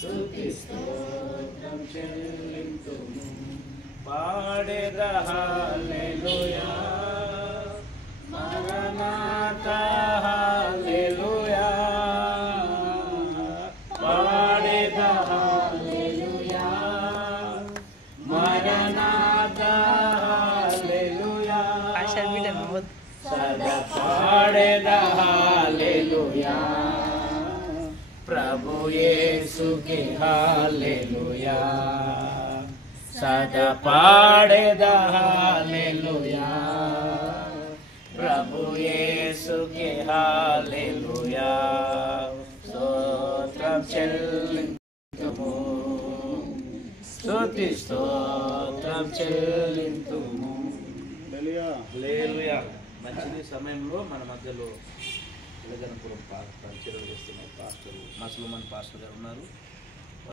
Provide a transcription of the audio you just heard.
స్తుతి స్తోత్రం చెల్లింతుము పాడెద హల్లెలూయా మరణాతా హల్లెలూయా పాడెద హల్లెలూయా మరణాతా హల్లెలూయా సదా పాడెద హల్లెలూయా प्रभु यीशु के हालेलुया सदा पाड़ेदा हालेलुया प्रभु यीशु के हालेलुया स्तोत्रम చెల్లింతుము స్తుతి స్తోత్రం చెల్లింతుము హల్లెలూయా మంచి సమయంలో మన మధ్యలో విలగనపురం పరిచయం చేస్తున్న పాస్టర్ మస్లుమన్ పాస్టర్ గారు ఉన్నారు.